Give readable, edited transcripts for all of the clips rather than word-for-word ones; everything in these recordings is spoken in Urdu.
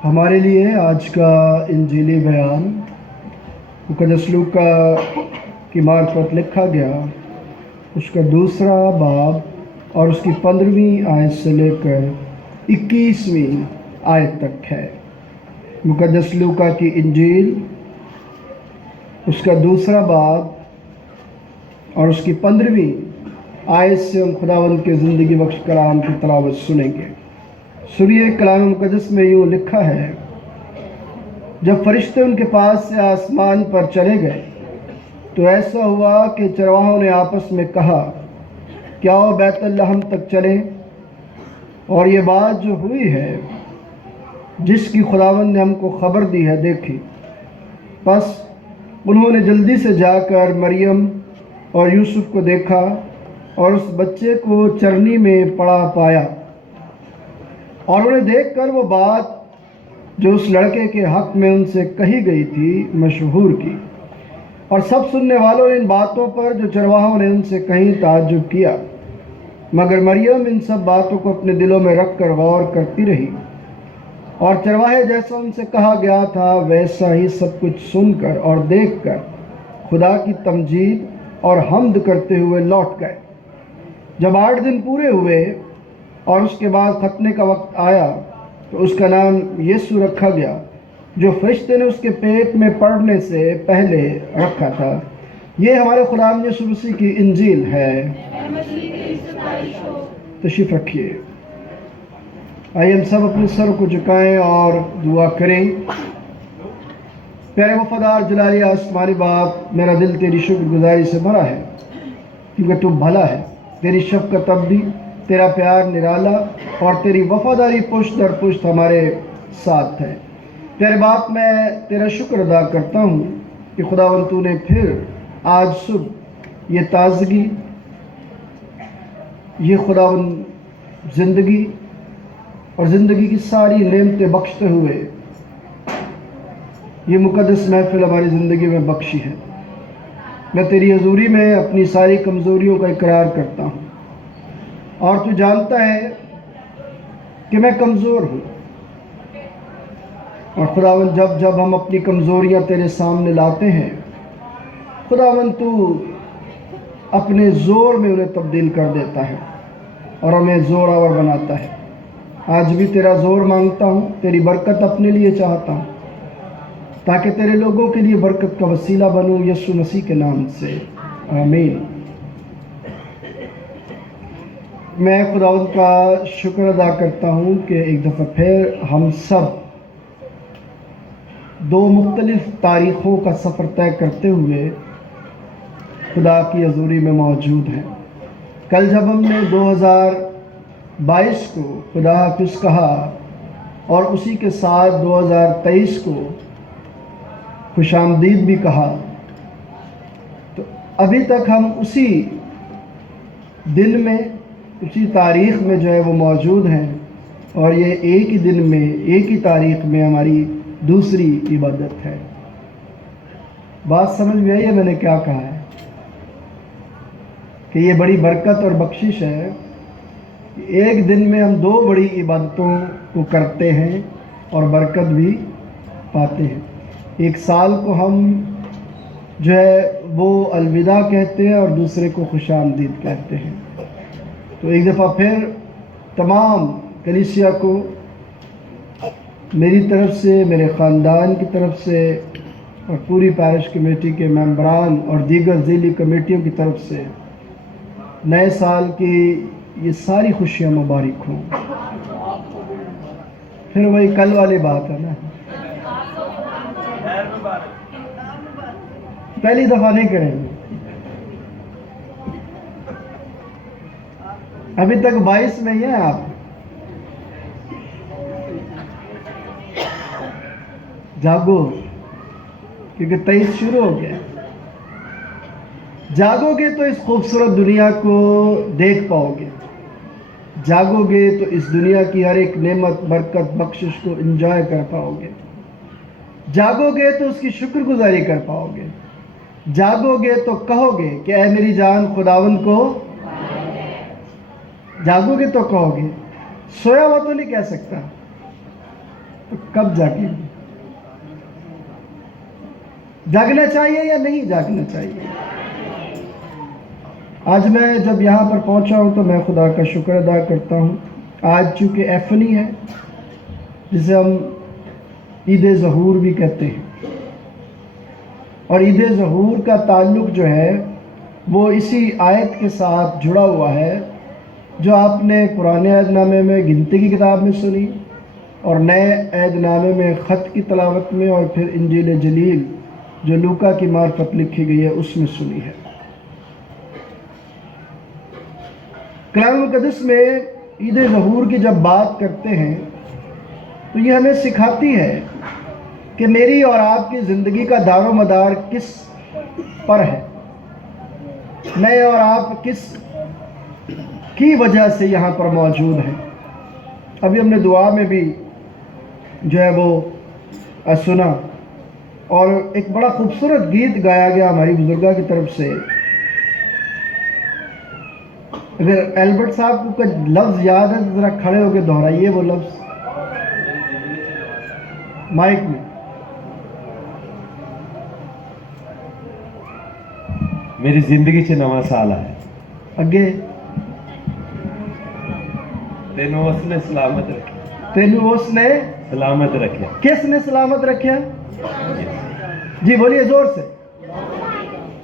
ہمارے لیے آج کا انجیلی بیان مقدس لوکا کی معرفت لکھا گیا، اس کا 2 باب اور اس کی 15ویں آیت سے لے کر 21ویں آیت تک ہے۔ مقدس لوکا کی انجیل اس کا 2 باب اور اس کی 15ویں آیت سے ہم خداوند کے زندگی بخش کلام کی تلاوت سنیں گے۔ سنیے، کلام مقدس میں یوں لکھا ہے: جب فرشتے ان کے پاس سے آسمان پر چلے گئے تو ایسا ہوا کہ چرواہوں نے آپس میں کہا کہ آؤ بیت لحم تک چلیں اور یہ بات جو ہوئی ہے جس کی خداوند نے ہم کو خبر دی ہے دیکھی۔ پس انہوں نے جلدی سے جا کر مریم اور یوسف کو دیکھا اور اس بچے کو چرنی میں پڑا پایا، اور انہیں دیکھ کر وہ بات جو اس لڑکے کے حق میں ان سے کہی گئی تھی مشہور کی، اور سب سننے والوں نے ان باتوں پر جو چرواہوں نے ان سے کہیں تعجب کیا، مگر مریم ان سب باتوں کو اپنے دلوں میں رکھ کر غور کرتی رہی، اور چرواہے جیسا ان سے کہا گیا تھا ویسا ہی سب کچھ سن کر اور دیکھ کر خدا کی تمجید اور حمد کرتے ہوئے لوٹ گئے۔ جب 8 دن پورے ہوئے اور اس کے بعد ختنے کا وقت آیا تو اس کا نام یسوع رکھا گیا، جو فرشتے نے اس کے پیٹ میں پڑنے سے پہلے رکھا تھا۔ یہ ہمارے خدا یسوع مسیح کی انجیل ہے۔ تشریف رکھیے۔ آئیے ہم سب اپنے سر کو جھکائیں اور دعا کریں۔ پیارے وفادار جلالی آسمانی باپ، میرا دل تیری شکر گزاری سے بھرا ہے کیونکہ تو بھلا ہے، تیری شفقت ابدی، تیرا پیار نرالا اور تیری وفاداری پشت در پشت ہمارے ساتھ ہے۔ پیارے باپ، میں تیرا شکر ادا کرتا ہوں کہ خداوند تو نے پھر آج صبح یہ تازگی، یہ خداوند زندگی اور زندگی کی ساری نعمتیں بخشتے ہوئے یہ مقدس محفل ہماری زندگی میں بخشی ہے۔ میں تیری حضوری میں اپنی ساری کمزوریوں کا اقرار کرتا ہوں، اور تو جانتا ہے کہ میں کمزور ہوں، اور خداوند جب ہم اپنی کمزوریاں تیرے سامنے لاتے ہیں، خداوند تو اپنے زور میں انہیں تبدیل کر دیتا ہے اور ہمیں زور آور بناتا ہے۔ آج بھی تیرا زور مانگتا ہوں، تیری برکت اپنے لیے چاہتا ہوں تاکہ تیرے لوگوں کے لیے برکت کا وسیلہ بنوں، یسوع مسیح کے نام سے آمین۔ میں خداوند کا شکر ادا کرتا ہوں کہ ایک دفعہ پھر ہم سب 2 مختلف تاریخوں کا سفر طے کرتے ہوئے خدا کی حضوری میں موجود ہیں۔ کل جب ہم نے 2022 کو خدا حافظ کہا اور اسی کے ساتھ 2023 کو خوش آمدید بھی کہا، تو ابھی تک ہم اسی دن میں، اسی تاریخ میں جو ہے وہ موجود ہیں، اور یہ ایک ہی دن میں، ایک ہی تاریخ میں ہماری دوسری عبادت ہے۔ بات سمجھ میں آئی ہے میں نے کیا کہا ہے؟ کہ یہ بڑی برکت اور بخشش ہے کہ ایک دن میں ہم 2 بڑی عبادتوں کو کرتے ہیں اور برکت بھی پاتے ہیں۔ ایک سال کو ہم جو ہے وہ الوداع کہتے ہیں اور دوسرے کو خوش آمدید کہتے ہیں۔ تو ایک دفعہ پھر تمام کلیسیا کو میری طرف سے، میرے خاندان کی طرف سے اور پوری پیرش کمیٹی کے ممبران اور دیگر ذیلی کمیٹیوں کی طرف سے نئے سال کی یہ ساری خوشیاں مبارک ہوں۔ پھر وہی کل والی بات ہے نا، پہلی دفعہ نہیں کریں گے، ابھی تک 22 میں ہی ہیں آپ۔ جاگو، کیونکہ 23 شروع ہو گیا۔ جاگو گے تو اس خوبصورت دنیا کو دیکھ پاؤ گے، جاگو گے تو اس دنیا کی ہر ایک نعمت، برکت، بخشش کو انجوائے کر پاؤ گے، جاگو گے تو اس کی شکر گزاری کر پاؤ گے، جاگو گے تو کہو گے کہ اے میری جان خداوند کو، جاگو گے تو کہو گے، سویا ہوا تو نہیں کہہ سکتا۔ تو کب جاگیں گے؟ جاگنا چاہیے یا نہیں جاگنا چاہیے؟ آج میں جب یہاں پر پہنچا ہوں تو میں خدا کا شکر ادا کرتا ہوں. آج چونکہ ایفنی ہے جسے ہم عید ظہور بھی کہتے ہیں، اور عید ظہور کا تعلق جو ہے وہ اسی آیت کے ساتھ جڑا ہوا ہے جو آپ نے پرانے عہد نامے میں گنتی کی کتاب میں سنی، اور نئے عہد نامے میں خط کی تلاوت میں، اور پھر انجیل جلیل جو لوکا کی معرفت لکھی گئی ہے اس میں سنی ہے. کلام مقدس میں عید ظہور کی جب بات کرتے ہیں تو یہ ہمیں سکھاتی ہے کہ میری اور آپ کی زندگی کا دار و مدار کس پر ہے، میں اور آپ کس کی وجہ سے یہاں پر موجود ہیں. ابھی ہم نے دعا میں بھی جو ہے وہ سنا، اور ایک بڑا خوبصورت گیت گایا گیا ہماری بزرگاں کی طرف سے. اگر البرٹ صاحب کو کچھ لفظ یاد ہے تو ذرا کھڑے ہو کے دہرائیے وہ لفظ مائک میں. میری زندگی سے نواں سال ہے، اگے تینوں اس نے سلامت رکھے. تینوں اس نے سلامت رکھے. کس نے سلامت رکھا؟ جی بولیے زور سے.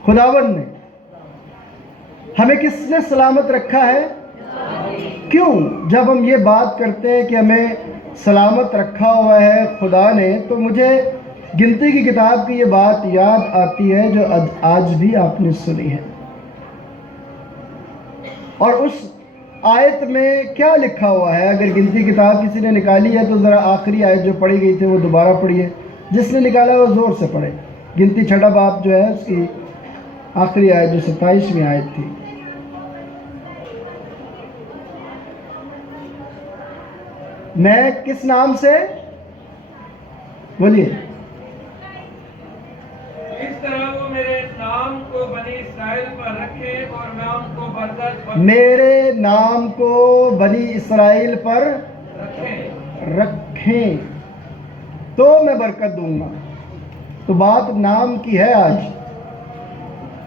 خداوند نے. ہمیں کس نے سلامت رکھا ہے؟ کیوں جب ہم یہ بات کرتے ہیں کہ ہمیں سلامت رکھا ہوا ہے خدا نے، تو مجھے گنتی کی کتاب کی یہ بات یاد آتی ہے جو آج بھی آپ نے سنی ہے. اور اس آیت میں کیا لکھا ہوا ہے؟ اگر گنتی کتاب کسی نے نکالی ہے تو ذرا آخری آیت جو پڑھی گئی تھی وہ دوبارہ پڑھیے. جس نے نکالا وہ زور سے پڑھے. گنتی چھٹا باب جو ہے اس کی آخری آیت جو 27ویں آیت تھی. میں کس نام سے؟ بولیے. اس طرح وہ میرے نام کو بنی اسرائیل پر رکھے اور میں ان کو برکت میرے نام کو بنی اسرائیل پر رکھیں تو میں برکت دوں گا. تو بات نام کی ہے. آج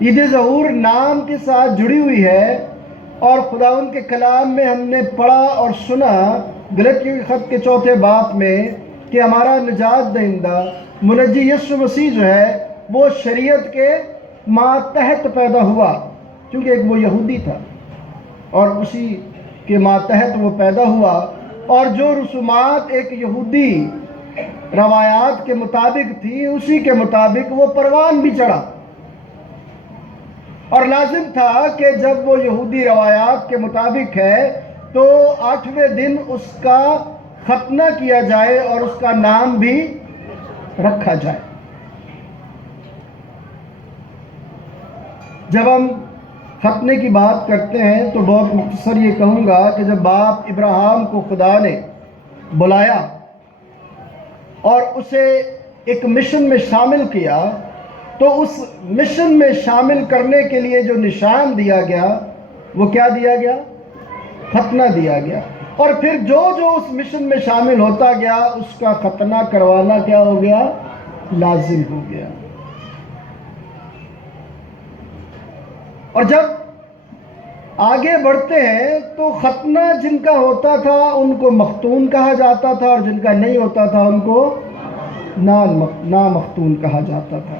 عید ظہور نام کے ساتھ جڑی ہوئی ہے، اور خداوند کے کلام میں ہم نے پڑھا اور سنا گلتیوں کے خط کے 4 باب میں کہ ہمارا نجات دہندہ منجی یسوع مسیح جو ہے وہ شریعت کے ماتحت پیدا ہوا، کیونکہ ایک وہ یہودی تھا اور اسی کے ماتحت وہ پیدا ہوا، اور جو رسومات ایک یہودی روایات کے مطابق تھی اسی کے مطابق وہ پروان بھی چڑھا. اور لازم تھا کہ جب وہ یہودی روایات کے مطابق ہے تو 8ویں دن اس کا ختنہ کیا جائے اور اس کا نام بھی رکھا جائے. جب ہم ختنے کی بات کرتے ہیں تو بہت مختصر یہ کہوں گا کہ جب باپ ابراہیم کو خدا نے بلایا اور اسے ایک مشن میں شامل کیا تو اس مشن میں شامل کرنے کے لیے جو نشان دیا گیا وہ کیا دیا گیا؟ ختنہ دیا گیا. اور پھر جو اس مشن میں شامل ہوتا گیا اس کا ختنہ کروانا کیا ہو گیا؟ لازم ہو گیا. اور جب آگے بڑھتے ہیں تو ختنہ جن کا ہوتا تھا ان کو مختون کہا جاتا تھا، اور جن کا نہیں ہوتا تھا ان کو نامختون کہا جاتا تھا.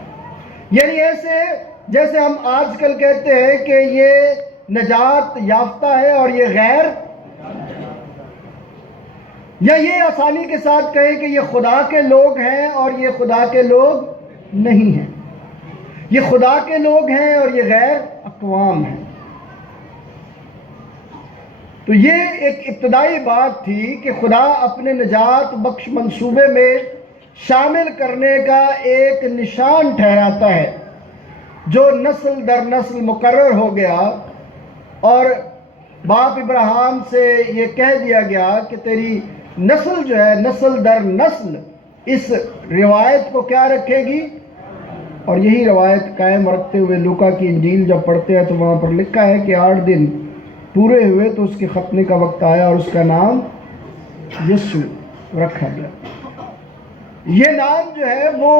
یعنی ایسے جیسے ہم آج کل کہتے ہیں کہ یہ نجات یافتہ ہے اور یہ غیر، یا یہ آسانی کے ساتھ کہیں کہ یہ خدا کے لوگ ہیں اور یہ خدا کے لوگ نہیں ہیں، یہ خدا کے لوگ ہیں اور یہ غیر اقوام ہیں. تو یہ ایک ابتدائی بات تھی کہ خدا اپنے نجات بخش منصوبے میں شامل کرنے کا ایک نشان ٹھہراتا ہے جو نسل در نسل مقرر ہو گیا. اور باپ ابراہیم سے یہ کہہ دیا گیا کہ تیری نسل جو ہے نسل در نسل اس روایت کو کیا رکھے گی. اور یہی روایت قائم رکھتے ہوئے لوکا کی انجیل جب پڑھتے ہیں تو وہاں پر لکھا ہے کہ 8 دن پورے ہوئے تو اس کے ختنے کا وقت آیا اور اس کا نام یسوع رکھا گیا. یہ نام جو ہے وہ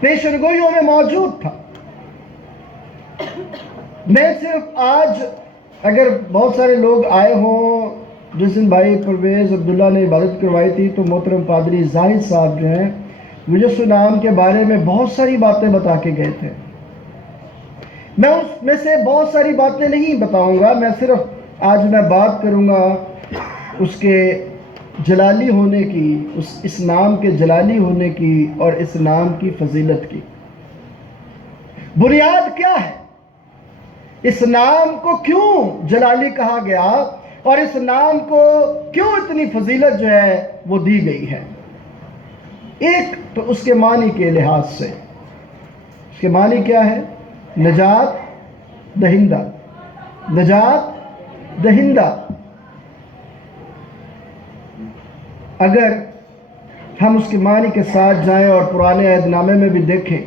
پیشن گوئیوں میں موجود تھا. میں صرف آج اگر بہت سارے لوگ آئے ہوں، جس دن بھائی پرویز عبداللہ نے عبادت کروائی تھی تو محترم پادری زاہد صاحب جو ہیں وہ یسوع نام کے بارے میں بہت ساری باتیں بتا کے گئے تھے. میں اس میں سے بہت ساری باتیں نہیں بتاؤں گا، میں صرف آج میں بات کروں گا اس کے جلالی ہونے کی، اس نام کے جلالی ہونے کی اور اس نام کی فضیلت کی. بنیاد کیا ہے؟ اس نام کو کیوں جلالی کہا گیا اور اس نام کو کیوں اتنی فضیلت جو ہے وہ دی گئی ہے؟ ایک تو اس کے معنی کے لحاظ سے. اس کے معنی کیا ہے؟ نجات دہندہ. نجات دہندہ. اگر ہم اس کے معنی کے ساتھ جائیں اور پرانے عہد نامے میں بھی دیکھیں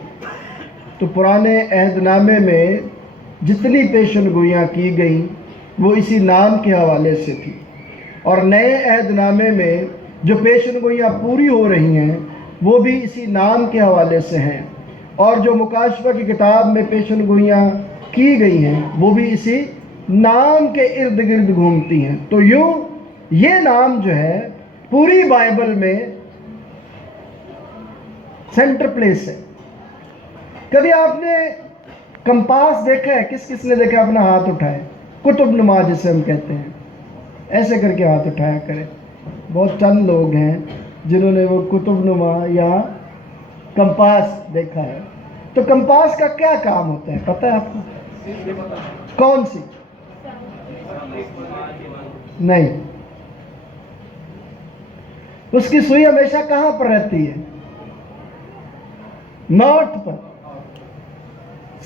تو پرانے عہد نامے میں جتنی پیشن گوئیاں کی گئیں وہ اسی نام کے حوالے سے تھی، اور نئے عہد نامے میں جو پیشن گوئیاں پوری ہو رہی ہیں وہ بھی اسی نام کے حوالے سے ہیں، اور جو مکاشفہ کی کتاب میں پیشن گوئیاں کی گئی ہیں وہ بھی اسی نام کے ارد گرد گھومتی ہیں. تو یوں یہ نام جو ہے پوری بائبل میں سینٹر پلیس ہے. کبھی آپ نے کمپاس دیکھا ہے؟ کس کس نے دیکھا؟ اپنا ہاتھ اٹھائے. کتب نما جسے ہم کہتے ہیں، ایسے کر کے ہاتھ اٹھایا کرے. بہت چند لوگ ہیں جنہوں نے وہ کتب نما یا کمپاس دیکھا ہے. تو کمپاس کا کیا کام ہوتا ہے پتہ ہے آپ کو؟ کون سی؟ نہیں. اس کی سوئی ہمیشہ کہاں پر رہتی ہے؟ نارتھ پر.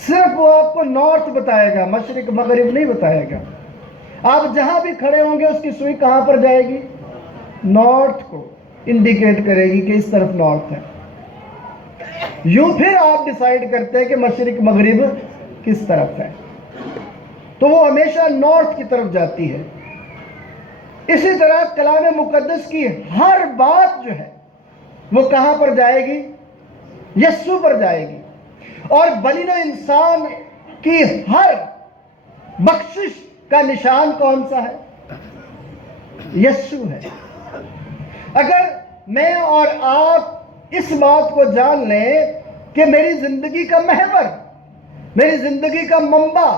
صرف وہ آپ کو نارتھ بتائے گا، مشرق مغرب نہیں بتائے گا. آپ جہاں بھی کھڑے ہوں گے اس کی سوئی کہاں پر جائے گی؟ نارتھ کو انڈیکیٹ کرے گی کہ اس طرف نارتھ ہے. یوں پھر آپ ڈیسائیڈ کرتے ہیں کہ مشرق مغرب کس طرف ہے، تو وہ ہمیشہ نارتھ کی طرف جاتی ہے. اسی طرح کلام مقدس کی ہر بات جو ہے وہ کہاں پر جائے گی؟ یسوع پر جائے گی. اور بنی نوع انسان کی ہر بخشش کا نشان کون سا ہے؟ یسوع ہے. اگر میں اور آپ اس بات کو جان لیں کہ میری زندگی کا محور، میری زندگی کا منبع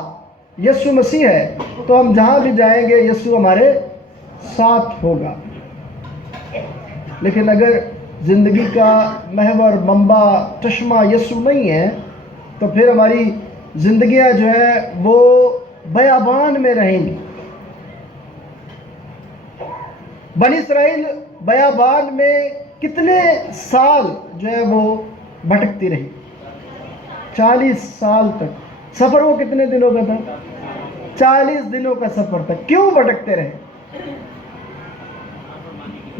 یسوع مسیح ہے، تو ہم جہاں بھی جائیں گے یسوع ہمارے ساتھ ہوگا. لیکن اگر زندگی کا محور، منبع، چشمہ یسوع نہیں ہے تو پھر ہماری زندگیاں جو ہیں وہ بیابان میں رہیں گی. بنی اسرائیل بیابان میں کتنے سال جو ہے وہ بھٹکتی رہی؟ 40 سال تک. سفر وہ کتنے دنوں کا تھا؟ 40 دنوں کا سفر تھا. کیوں بھٹکتے رہے؟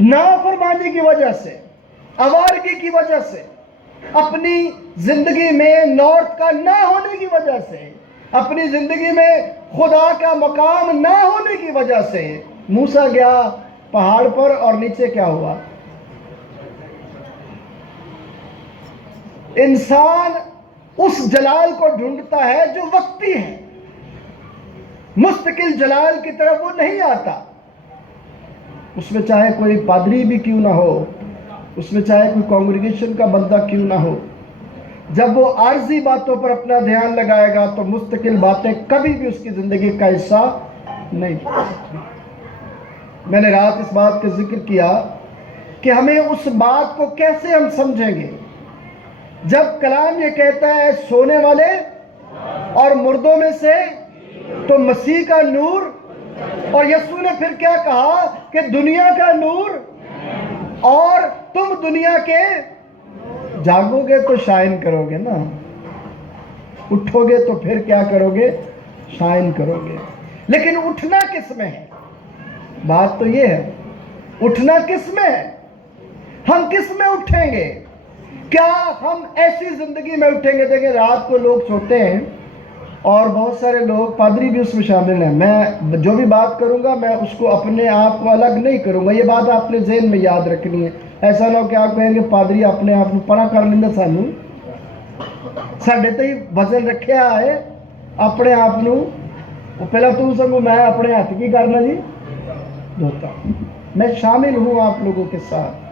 نافرمانی کی وجہ سے، آوارگی کی وجہ سے، اپنی زندگی میں نارتھ کا نہ ہونے کی وجہ سے، اپنی زندگی میں خدا کا مقام نہ ہونے کی وجہ سے. موسیٰ گیا پہاڑ پر اور نیچے کیا ہوا؟ انسان اس جلال کو ڈھونڈتا ہے جو وقتی ہے، مستقل جلال کی طرف وہ نہیں آتا. اس میں چاہے کوئی پادری بھی کیوں نہ ہو، اس میں چاہے کوئی کانگریگیشن کا بندہ کیوں نہ ہو، جب وہ عارضی باتوں پر اپنا دھیان لگائے گا تو مستقل باتیں کبھی بھی اس کی زندگی کا حصہ نہیں ہو سکتی. میں نے رات اس بات کا ذکر کیا کہ ہمیں اس بات کو کیسے ہم سمجھیں گے جب کلام یہ کہتا ہے سونے والے اور مردوں میں سے تو مسیح کا نور، اور یسوع نے پھر کیا کہا کہ دنیا کا نور، اور تم دنیا کے جاگو گے تو شائن کرو گے نا، اٹھو گے تو پھر کیا کرو گے؟ شائن کرو گے. لیکن اٹھنا کس میں ہے؟ بات تو یہ ہے، اٹھنا کس میں ہے؟ ہم کس میں اٹھیں گے؟ کیا ہم ایسی زندگی میں اٹھیں گے؟ دیکھیں رات کو لوگ سوتے ہیں اور بہت سارے لوگ، پادری بھی اس میں شامل ہیں، میں جو بھی بات کروں گا میں اس کو اپنے آپ کو الگ نہیں کروں گا. یہ بات آپ نے ذہن میں یاد رکھنی ہے. ایسا نہ ہو کہ آپ کہیں گے پادری اپنے آپ کو پرا کر لینا سانو ساڈے تے ہی وزن رکھیا ہے اپنے آپ نو پہلا تو سنگو میں اپنے ہاتھ کی کرنا جی دھوتا ہوں میں شامل ہوں آپ لوگوں کے ساتھ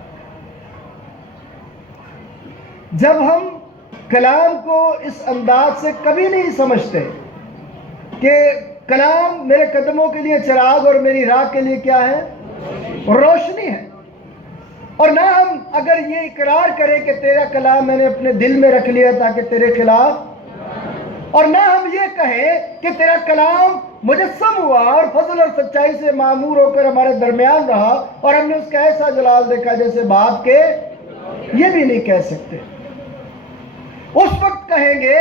جب ہم کلام کو اس انداز سے کبھی نہیں سمجھتے کہ کلام میرے قدموں کے لیے چراغ اور میری راہ کے لیے کیا ہے روشنی ہے اور نہ ہم اگر یہ اقرار کریں کہ تیرا کلام میں نے اپنے دل میں رکھ لیا تاکہ تیرے خلاف اور نہ ہم یہ کہیں کہ تیرا کلام مجسم ہوا اور فضل اور سچائی سے معمور ہو کر ہمارے درمیان رہا اور ہم نے اس کا ایسا جلال دیکھا جیسے باپ کے یہ بھی نہیں کہہ سکتے اس وقت کہیں گے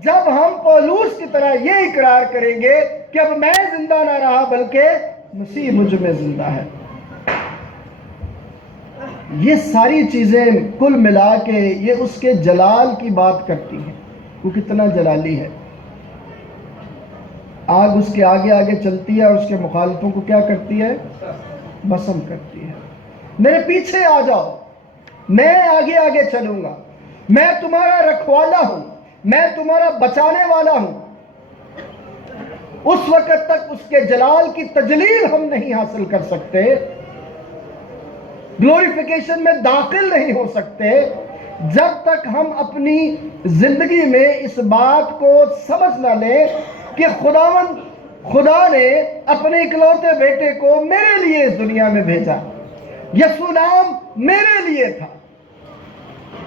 جب ہم پولوس کی طرح یہ اقرار کریں گے کہ اب میں زندہ نہ رہا بلکہ مسیح مجھ میں زندہ ہے یہ ساری چیزیں کل ملا کے یہ اس کے جلال کی بات کرتی ہیں وہ کتنا جلالی ہے آگ اس کے آگے آگے چلتی ہے اور اس کے مخالفوں کو کیا کرتی ہے بسم کرتی ہے میرے پیچھے آ جاؤ میں آگے آگے چلوں گا میں تمہارا رکھوالا ہوں میں تمہارا بچانے والا ہوں اس وقت تک اس کے جلال کی تجلیل ہم نہیں حاصل کر سکتے گلوریفیکیشن میں داخل نہیں ہو سکتے جب تک ہم اپنی زندگی میں اس بات کو سمجھ نہ لیں کہ خدا نے اپنے اکلوتے بیٹے کو میرے لیے اس دنیا میں بھیجا یسوع نام میرے لیے تھا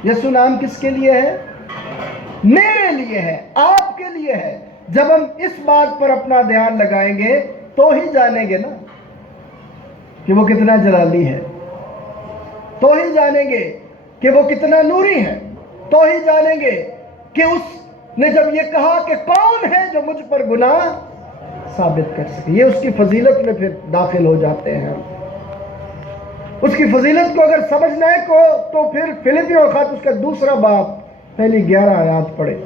یسوع نام کس کے لیے ہے میرے لیے ہے آپ کے لیے ہے جب ہم اس بات پر اپنا دھیان لگائیں گے تو ہی جانیں گے نا کہ وہ کتنا جلالی ہے تو ہی جانیں گے کہ وہ کتنا نوری ہے تو ہی جانیں گے کہ اس نے جب یہ کہا کہ کون ہے جو مجھ پر گناہ ثابت کر سکے یہ اس کی فضیلت میں پھر داخل ہو جاتے ہیں اس کی فضیلت کو اگر سمجھنا ہے تو پھر فلپیوں خط اس کا دوسرا باب پہلی 11 آیات پڑھے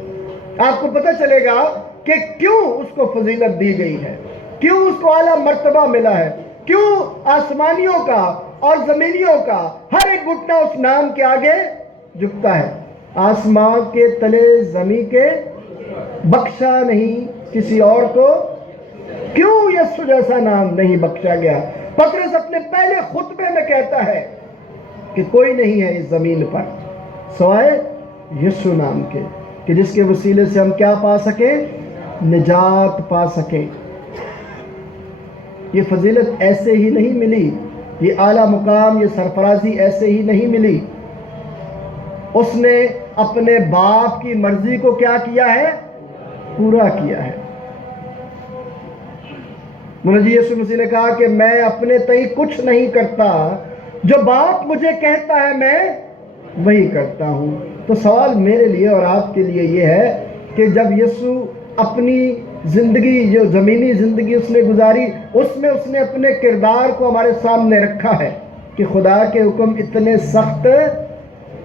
آپ کو پتہ چلے گا کہ کیوں اس کو فضیلت دی گئی ہے کیوں اس کو اعلیٰ مرتبہ ملا ہے کیوں آسمانیوں کا اور زمینیوں کا ہر ایک گھٹنا اس نام کے آگے جھکتا ہے آسمان کے تلے زمین کے بخشا نہیں کسی اور کو کیوں یسوع جیسا نام نہیں بخشا گیا پطرس اپنے پہلے خطبے میں کہتا ہے کہ کوئی نہیں ہے اس زمین پر سوائے یسوع نام کے کہ جس کے وسیلے سے ہم کیا پا سکیں نجات پا سکیں یہ فضیلت ایسے ہی نہیں ملی یہ اعلیٰ مقام یہ سرفرازی ایسے ہی نہیں ملی اس نے اپنے باپ کی مرضی کو کیا کیا ہے پورا کیا ہے منجی یسوع مسیح نے کہا کہ میں اپنے تئیں کچھ نہیں کرتا جو باپ مجھے کہتا ہے میں وہی کرتا ہوں تو سوال میرے لیے اور آپ کے لیے یہ ہے کہ جب یسوع اپنی زندگی جو زمینی زندگی اس نے گزاری اس میں اس نے اپنے کردار کو ہمارے سامنے رکھا ہے کہ خدا کے حکم اتنے سخت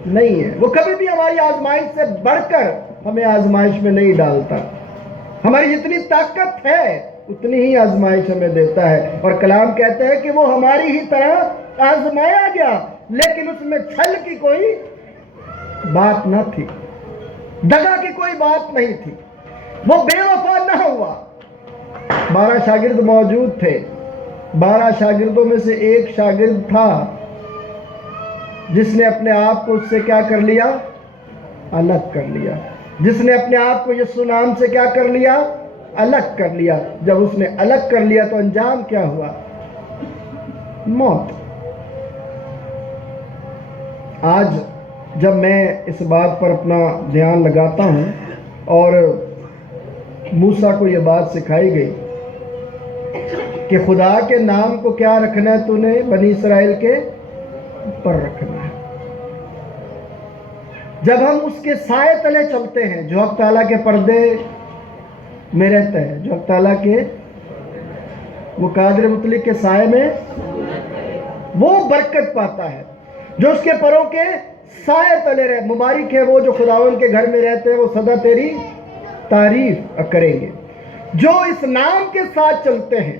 نہیں ہے وہ کبھی بھی ہماری آزمائش سے بڑھ کر ہمیں آزمائش میں نہیں ڈالتا ہماری جتنی طاقت ہے اتنی ہی آزمائش ہمیں دیتا ہے اور کلام کہتا ہے کہ وہ ہماری ہی طرح آزمایا گیا لیکن اس میں چھل کی کوئی بات نہ تھی دغا کی کوئی بات نہیں تھی وہ بے وفا نہ ہوا 12 شاگرد موجود تھے 12 شاگردوں میں سے ایک شاگرد تھا جس نے اپنے آپ کو اس سے کیا کر لیا الگ کر لیا جس نے اپنے آپ کو یسوع نام سے کیا کر لیا الگ کر لیا جب اس نے الگ کر لیا تو انجام کیا ہوا موت آج جب میں اس بات پر اپنا دھیان لگاتا ہوں اور موسیٰ کو یہ بات سکھائی گئی کہ خدا کے نام کو کیا رکھنا ہے تو نے بنی اسرائیل کے اوپر رکھنا ہے جب ہم اس کے سائے تلے چلتے ہیں جو حق تعالیٰ کے پردے میں رہتا ہے جو حق تعالیٰ کے وہ قادر مطلق کے سائے میں وہ برکت پاتا ہے جو اس کے پروں کے سائے تلے رہے مبارک ہے وہ جو خداوند کے گھر میں رہتے ہیں وہ سدا تیری تعریف کریں گے جو اس نام کے ساتھ چلتے ہیں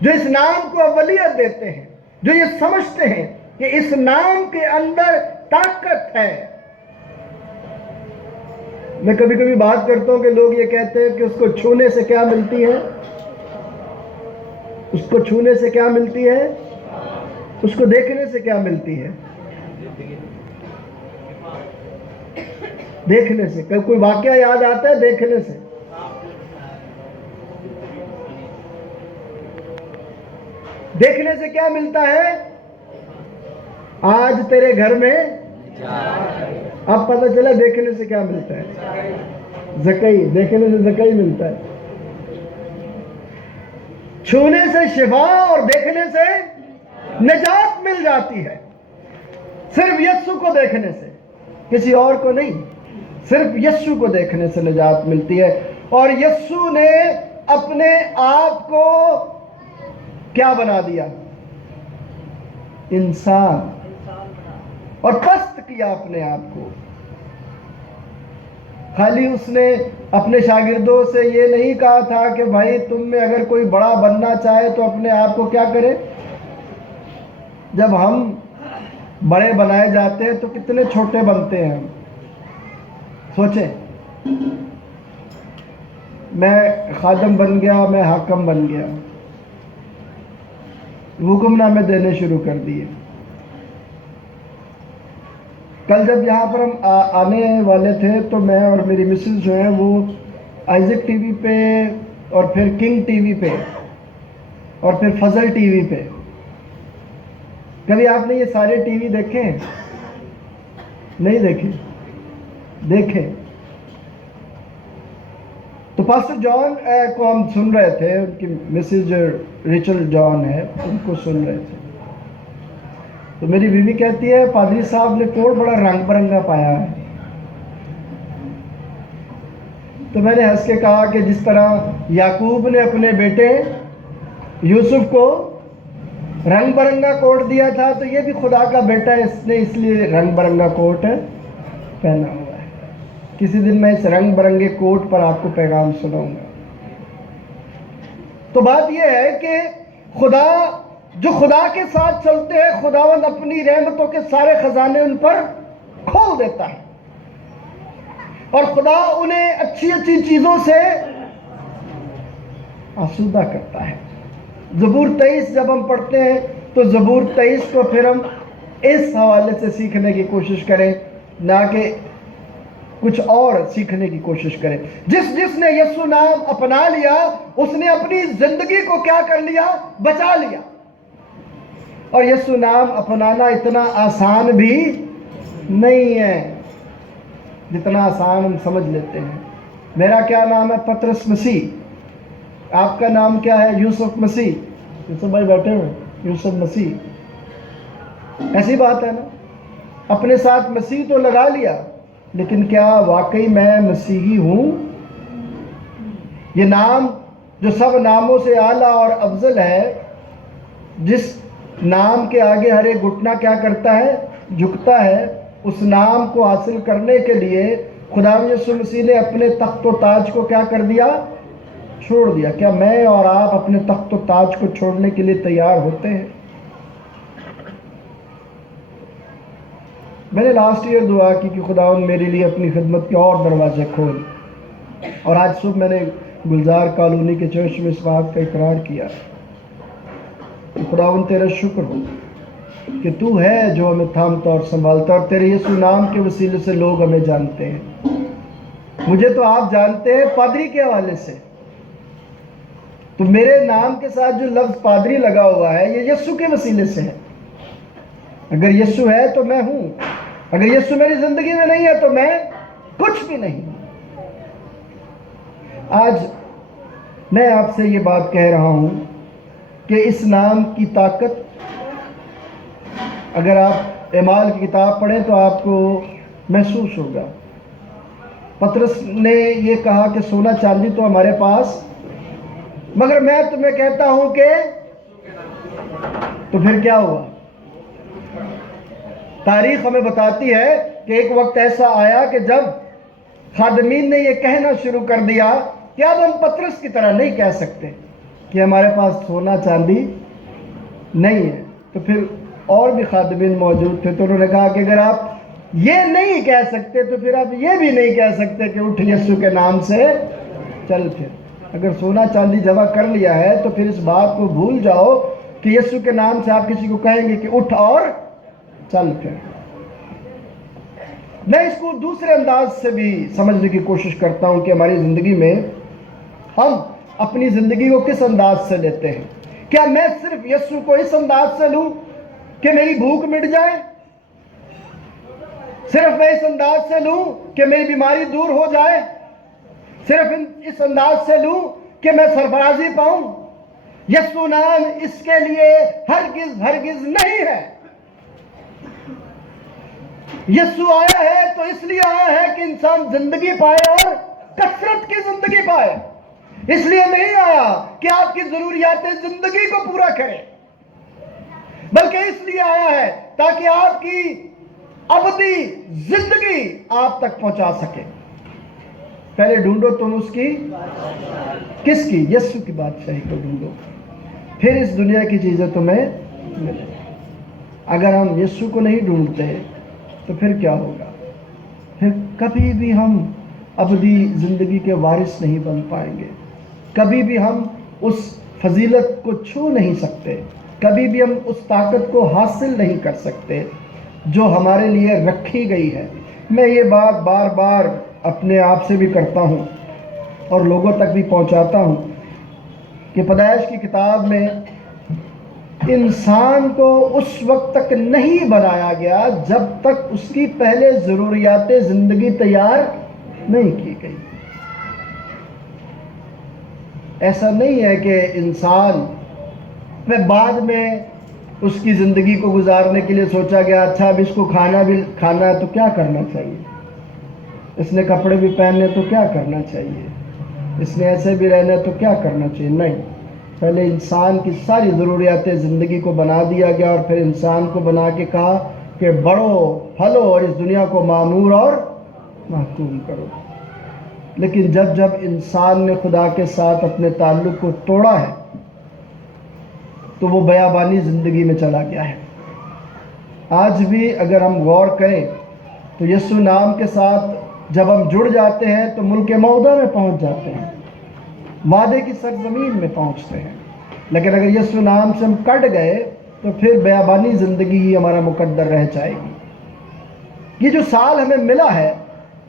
جو اس نام کو اولیت دیتے ہیں جو یہ سمجھتے ہیں کہ اس نام کے اندر طاقت ہے۔ میں کبھی کبھی بات کرتا ہوں کہ لوگ یہ کہتے ہیں کہ اس کو چھونے سے کیا ملتی ہے؟ اس کو چھونے سے کیا ملتی ہے؟ اس کو دیکھنے سے کیا ملتی ہے؟ دیکھنے سے۔ کوئی واقعہ یاد آتا ہے دیکھنے سے؟ دیکھنے سے کیا ملتا ہے؟ آج تیرے گھر میں اب پتہ چلا دیکھنے سے کیا ملتا ہے؟ زکئی۔ دیکھنے سے زکئی ملتا ہے۔ چھونے سے شفا اور دیکھنے سے نجات مل جاتی ہے۔ صرف یسوع کو دیکھنے سے، کسی اور کو نہیں، صرف یسوع کو دیکھنے سے نجات ملتی ہے۔ اور یسوع نے اپنے آپ کو کیا بنا دیا؟ انسان، اور پست کیا اپنے آپ کو۔ خالی اس نے اپنے شاگردوں سے یہ نہیں کہا تھا کہ بھائی تم میں اگر کوئی بڑا بننا چاہے تو اپنے آپ کو کیا کرے؟ جب ہم بڑے بنائے جاتے ہیں تو کتنے چھوٹے بنتے ہیں ہم، سوچیں۔ میں خادم بن گیا، میں حاکم بن گیا، حکم نامے دینے شروع کر دیے۔ کل جب یہاں پر ہم آنے والے تھے تو میں اور میری مسز جو ہیں وہ آئزک ٹی وی پہ اور پھر کنگ ٹی وی پہ اور پھر فضل ٹی وی پہ، کبھی آپ نے یہ سارے ٹی وی دیکھے ہیں؟ نہیں دیکھے؟ دیکھیں۔ تو پاسٹر جان کو ہم سن رہے تھے، ان کی مسز جو ریچل جان ہے ان کو سن رہے تھے، تو میری بیوی کہتی ہے پادری صاحب نے کوٹ بڑا رنگ برنگا پایا ہے۔ تو میں نے ہنس کے کہا کہ جس طرح یعقوب نے اپنے بیٹے یوسف کو رنگ برنگا کوٹ دیا تھا، تو یہ بھی خدا کا بیٹا ہے، اس نے اس لیے رنگ برنگا کوٹ پہنا ہوا ہے۔ کسی دن میں اس رنگ برنگے کوٹ پر آپ کو پیغام سناؤں گا۔ تو بات یہ ہے کہ خدا، جو خدا کے ساتھ چلتے ہیں، خداوند اپنی رحمتوں کے سارے خزانے ان پر کھول دیتا ہے، اور خدا انہیں اچھی اچھی چیزوں سے آسودہ کرتا ہے۔ زبور 23 جب ہم پڑھتے ہیں تو زبور 23 کو پھر ہم اس حوالے سے سیکھنے کی کوشش کریں، نہ کہ کچھ اور سیکھنے کی کوشش کریں۔ جس نے یسوع نام اپنا لیا، اس نے اپنی زندگی کو کیا کر لیا؟ بچا لیا۔ اور یسوع نام اپنانا اتنا آسان بھی نہیں ہے جتنا آسان ہم سمجھ لیتے ہیں۔ میرا کیا نام ہے؟ پطرس مسیح۔ آپ کا نام کیا ہے؟ یوسف مسیح۔ یوسف بھائی بیٹھے ہوئے، یوسف مسیح۔ ایسی بات ہے نا، اپنے ساتھ مسیح تو لگا لیا، لیکن کیا واقعی میں مسیحی ہوں؟ یہ نام جو سب ناموں سے اعلیٰ اور افضل ہے، جس نام کے آگے ہر ایک گھٹنا کیا کرتا ہے؟ جھکتا ہے، اس نام کو حاصل کرنے کے لیے خدا یسوع مسیح نے اپنے تخت و تاج کو کیا کر دیا؟ چھوڑ دیا۔ کیا میں اور آپ اپنے تخت و تاج کو چھوڑنے کے لیے تیار ہوتے ہیں؟ میں نے لاسٹ ایئر دعا کی کہ خداوند میرے لیے اپنی خدمت کے اور دروازے کھول، اور آج صبح میں نے گلزار کالونی کے چرچ میں اس بات کا اقرار کیا کہ خداوند تیرا شکر ہو کہ تو ہے جو ہمیں تھامتا اور سنبھالتا، اور تیرے یسوع نام کے وسیلے سے لوگ ہمیں جانتے ہیں۔ مجھے تو آپ جانتے ہیں پادری کے حوالے سے، تو میرے نام کے ساتھ جو لفظ پادری لگا ہوا ہے یہ یسوع کے وسیلے سے ہے۔ اگر یسوع ہے تو میں ہوں، اگر یسوع میری زندگی میں نہیں ہے تو میں کچھ بھی نہیں ہوں۔ آج میں آپ سے یہ بات کہہ رہا ہوں کہ اس نام کی طاقت، اگر آپ اعمال کی کتاب پڑھیں تو آپ کو محسوس ہوگا۔ پطرس نے یہ کہا کہ سونا چاندی تو ہمارے پاس، مگر میں تمہیں کہتا ہوں کہ، تو پھر کیا ہوا؟ تاریخ ہمیں بتاتی ہے کہ ایک وقت ایسا آیا کہ جب خادمین نے یہ کہنا شروع کر دیا کہ اب ہم پطرس کی طرح نہیں کہہ سکتے کہ ہمارے پاس سونا چاندی نہیں ہے، تو پھر اور بھی خادمین موجود تھے، تو انہوں نے کہا کہ اگر آپ یہ نہیں کہہ سکتے تو پھر آپ یہ بھی نہیں کہہ سکتے کہ اٹھ یسوع کے نام سے چل پھر۔ اگر سونا چاندی جمع کر لیا ہے تو پھر اس بات کو بھول جاؤ کہ یسوع کے نام سے آپ کسی کو کہیں گے کہ اٹھ اور چل پھر۔ میں اس کو دوسرے انداز سے بھی سمجھنے کی کوشش کرتا ہوں کہ ہماری زندگی میں ہم اپنی زندگی کو کس انداز سے لیتے ہیں۔ کیا میں صرف یسوع کو اس انداز سے لوں کہ میری بھوک مٹ جائے؟ صرف میں اس انداز سے لوں کہ میری بیماری دور ہو جائے؟ صرف اس انداز سے لوں کہ میں سرفرازی پاؤں؟ یسوع نام اس کے لیے ہرگز نہیں ہے۔ یسوع آیا ہے تو اس لیے آیا ہے کہ انسان زندگی پائے اور کثرت کی زندگی پائے۔ اس لیے نہیں آیا کہ آپ کی ضروریات زندگی کو پورا کرے، بلکہ اس لیے آیا ہے تاکہ آپ کی ابدی زندگی آپ تک پہنچا سکے۔ پہلے ڈھونڈو تم اس کی، کس کی؟ یسوع کی بادشاہی کو ڈھونڈو، پھر اس دنیا کی چیزیں تمہیں ملے۔ اگر ہم یسوع کو نہیں ڈھونڈتے تو پھر کیا ہوگا؟ پھر کبھی بھی ہم ابدی زندگی کے وارث نہیں بن پائیں گے، کبھی بھی ہم اس فضیلت کو چھو نہیں سکتے، کبھی بھی ہم اس طاقت کو حاصل نہیں کر سکتے جو ہمارے لیے رکھی گئی ہے۔ میں یہ بات بار بار اپنے آپ سے بھی کرتا ہوں اور لوگوں تک بھی پہنچاتا ہوں کہ پیدائش کی کتاب میں انسان کو اس وقت تک نہیں بنایا گیا جب تک اس کی پہلے ضروریات زندگی تیار نہیں کی گئی۔ ایسا نہیں ہے کہ انسان پھر بعد میں اس کی زندگی کو گزارنے کے لیے سوچا گیا اچھا اب اس کو کھانا ہے تو کیا کرنا چاہیے، اس نے کپڑے بھی پہننے تو کیا کرنا چاہیے، اس نے ایسے بھی رہنا تو کیا کرنا چاہیے۔ نہیں، پہلے انسان کی ساری ضروریات زندگی کو بنا دیا گیا اور پھر انسان کو بنا کے کہا کہ بڑھو پھلو اور اس دنیا کو معمور اور محکوم کرو۔ لیکن جب انسان نے خدا کے ساتھ اپنے تعلق کو توڑا ہے تو وہ بیابانی زندگی میں چلا گیا ہے۔ آج بھی اگر ہم غور کریں تو یسوع نام کے ساتھ جب ہم جڑ جاتے ہیں تو ملک موعودہ میں پہنچ جاتے ہیں، وعدے کی سرزمین میں پہنچتے ہیں۔ لیکن اگر یسوع نام سے ہم کٹ گئے تو پھر بیابانی زندگی ہی ہمارا مقدر رہ جائے گی۔ یہ جو سال ہمیں ملا ہے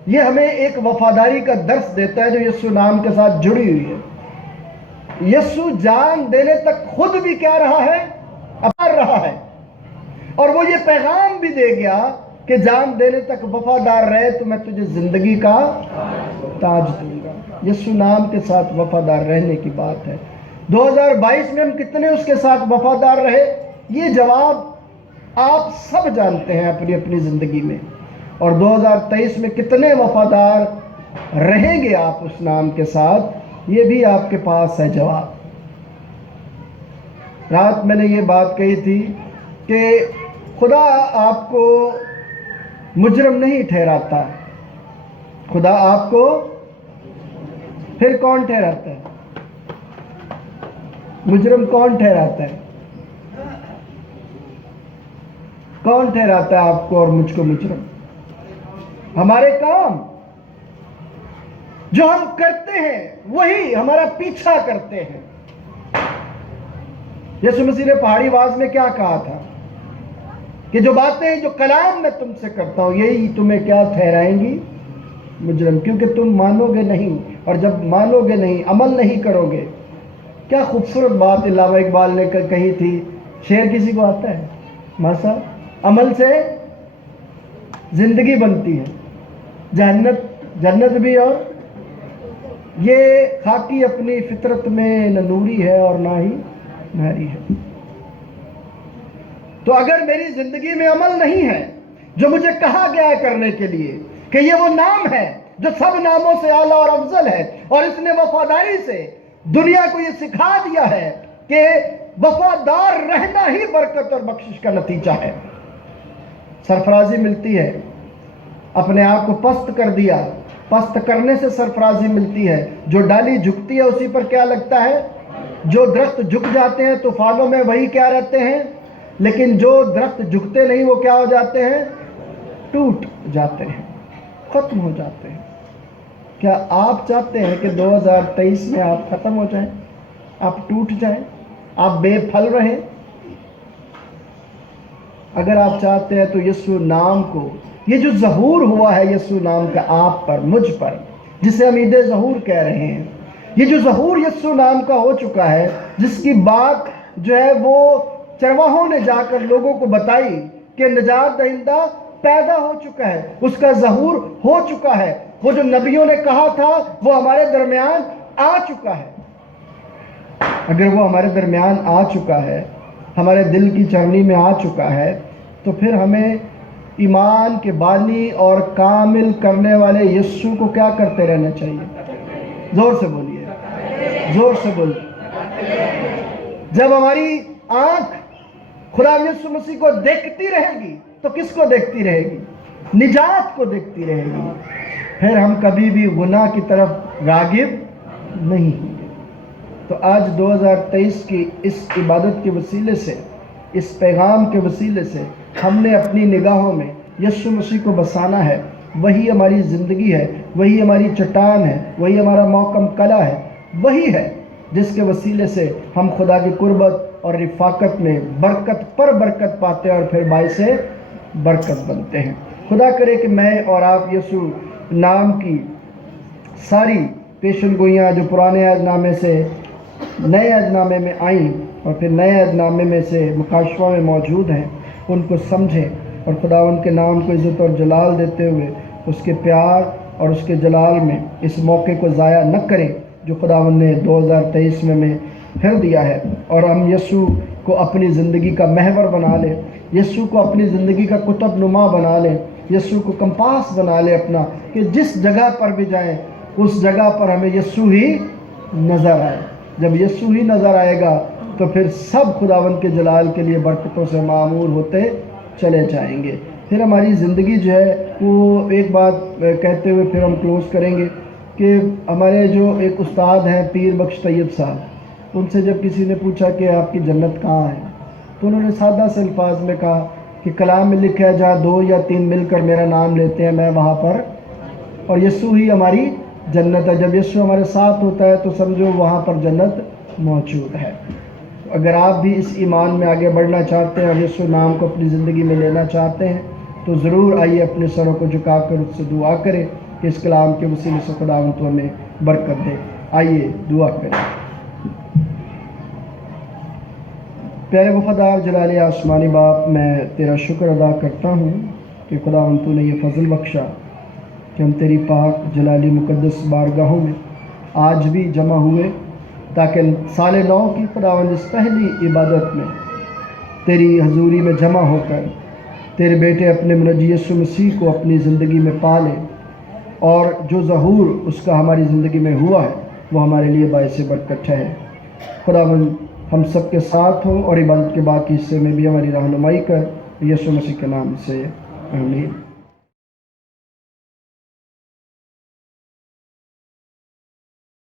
یہ ہمیں ایک وفاداری کا درس دیتا ہے جو یسوع نام کے ساتھ جڑی ہوئی ہے۔ یسوع جان دینے تک خود بھی کیا رہا ہے؟ اپار رہا ہے، اور وہ یہ پیغام بھی دے گیا کہ جان دینے تک وفادار رہے تو میں تجھے زندگی کا تاج دوں گا۔ یسوع نام کے ساتھ وفادار رہنے کی بات ہے۔ 2022 میں ہم کتنے اس کے ساتھ وفادار رہے؟ یہ جواب آپ سب جانتے ہیں اپنی اپنی زندگی میں، اور 2023 میں کتنے وفادار رہیں گے آپ اس نام کے ساتھ، یہ بھی آپ کے پاس ہے جواب۔ رات میں نے یہ بات کہی تھی کہ خدا آپ کو مجرم نہیں ٹھہراتا، خدا آپ کو پھر کون ٹھہراتا ہے؟ مجرم کون ٹھہراتا ہے؟ کون ٹھہراتا ہے آپ کو اور مجھ کو مجرم؟ ہمارے کام جو ہم کرتے ہیں وہی ہمارا پیچھا کرتے ہیں۔ یسوع مسیح نے پہاڑی واز میں کیا کہا تھا کہ جو باتیں جو کلام میں تم سے کرتا ہوں یہی تمہیں کیا ٹھہرائیں گی؟ مجرم، کیونکہ تم مانو گے نہیں، اور جب مانو گے نہیں عمل نہیں کرو گے۔ کیا خوبصورت بات علامہ اقبال نے کہی تھی، شعر کسی کو آتا ہے ماسا؟ عمل سے زندگی بنتی ہے، جنت بھی، اور یہ خاکی اپنی فطرت میں نہ نوری ہے اور نہ ہی ناری ہے۔ تو اگر میری زندگی میں عمل نہیں ہے جو مجھے کہا گیا ہے کرنے کے لیے کہ یہ وہ نام ہے جو سب ناموں سے اعلیٰ اور افضل ہے، اور اس نے وفاداری سے دنیا کو یہ سکھا دیا ہے کہ وفادار رہنا ہی برکت اور بخشش کا نتیجہ ہے۔ سرفرازی ملتی ہے، اپنے آپ کو پست کر دیا، پست کرنے سے سرفرازی ملتی ہے۔ جو ڈالی جھکتی ہے اسی پر کیا لگتا ہے؟ جو درخت جھک جاتے ہیں طوفانوں میں وہی کیا رہتے ہیں؟ لیکن جو درخت جھکتے نہیں وہ کیا ہو جاتے ہیں؟ ٹوٹ جاتے ہیں، ختم ہو جاتے ہیں۔ کیا آپ چاہتے ہیں کہ 2023 میں آپ ختم ہو جائیں، آپ ٹوٹ جائیں، آپ بے پھل رہیں؟ اگر آپ چاہتے ہیں تو یسوع نام کو، یہ جو ظہور ہوا ہے یسوع نام کا آپ پر، مجھ پر، جسے ہم عید ظہور کہہ رہے ہیں، یہ جو ظہور یسوع نام کا ہو چکا ہے، جس کی بات جو ہے وہ چرواہوں نے جا کر لوگوں کو بتائی کہ نجات دہندہ پیدا ہو چکا ہے، اس کا ظہور ہو چکا ہے، وہ جو نبیوں نے کہا تھا وہ ہمارے درمیان آ چکا ہے۔ اگر وہ ہمارے درمیان آ چکا ہے، ہمارے دل کی چرنی میں آ چکا ہے، تو پھر ہمیں ایمان کے بانی اور کامل کرنے والے یسوع کو کیا کرتے رہنا چاہیے؟ زور سے بولیے، زور سے بولیے۔ جب ہماری آنکھ خدا یسوع مسیح کو دیکھتی رہے گی تو کس کو دیکھتی رہے گی؟ نجات کو دیکھتی رہے گی۔ پھر ہم کبھی بھی گناہ کی طرف راغب نہیں ہوں گے۔ تو آج 2023 کی اس عبادت کے وسیلے سے، اس پیغام کے وسیلے سے ہم نے اپنی نگاہوں میں یسوع مسیح کو بسانا ہے۔ وہی ہماری زندگی ہے، وہی ہماری چٹان ہے، وہی ہمارا محکم قلعہ ہے، وہی ہے جس کے وسیلے سے ہم خدا کی قربت اور رفاقت میں برکت پر برکت پاتے ہیں اور پھر باعث برکت بنتے ہیں۔ خدا کرے کہ میں اور آپ یسوع نام کی ساری پیشن گوئیاں جو پرانے عہد نامے سے نئے عہد نامے میں آئیں اور پھر نئے عہد نامے میں سے مکاشفہ میں موجود ہیں، ان کو سمجھیں اور خدا ان کے نام کو عزت اور جلال دیتے ہوئے اس کے پیار اور اس کے جلال میں اس موقع کو ضائع نہ کریں جو خداوند نے 2023 میں پھر دیا ہے، اور ہم یسوع کو اپنی زندگی کا محور بنا لیں، یسوع کو اپنی زندگی کا قطب نما بنا لیں، یسوع کو کمپاس بنا لیں اپنا، کہ جس جگہ پر بھی جائیں اس جگہ پر ہمیں یسوع ہی نظر آئے۔ جب یسوع ہی نظر آئے گا تو پھر سب خداوند کے جلال کے لیے برکتوں سے معمور ہوتے چلے جائیں گے۔ پھر ہماری زندگی جو ہے وہ ایک بات کہتے ہوئے پھر ہم کلوز کریں گے کہ ہمارے جو ایک استاد ہیں پیر بخش طیب صاحب، ان سے جب کسی نے پوچھا کہ آپ کی جنت کہاں ہے تو انہوں نے سادہ سے الفاظ میں کہا کہ کلام میں لکھا ہے جہاں 2 یا 3 مل کر میرا نام لیتے ہیں میں وہاں پر، اور یسوع ہی ہماری جنت ہے۔ جب یسوع ہمارے ساتھ ہوتا ہے تو سمجھو وہاں پر جنت موجود ہے۔ اگر آپ بھی اس ایمان میں آگے بڑھنا چاہتے ہیں اور یسوع نام کو اپنی زندگی میں لینا چاہتے ہیں تو ضرور آئیے اپنے سروں کو جھکا کر اس سے دعا کریں کہ اس کلام کے وسیلے سے خداوند تو ہمیں برکت دے۔ آئیے دعا کریں۔ پیارے وفادار جلالی آسمانی باپ، میں تیرا شکر ادا کرتا ہوں کہ خداوند تو نے یہ فضل بخشا کہ ہم تیری پاک جلالی مقدس بارگاہوں میں آج بھی جمع ہوئے تاکہ سال نو کی خداوند اس پہلی عبادت میں تیری حضوری میں جمع ہو کر تیرے بیٹے اپنے منجی یسوع مسیح کو اپنی زندگی میں پا لیں، اور جو ظہور اس کا ہماری زندگی میں ہوا ہے وہ ہمارے لیے باعث برکت ٹھہرے۔ خداوند ہم سب کے ساتھ ہو اور عبادت کے باقی حصے میں بھی ہماری رہنمائی کر، یسوع مسیح کے نام سے آمین۔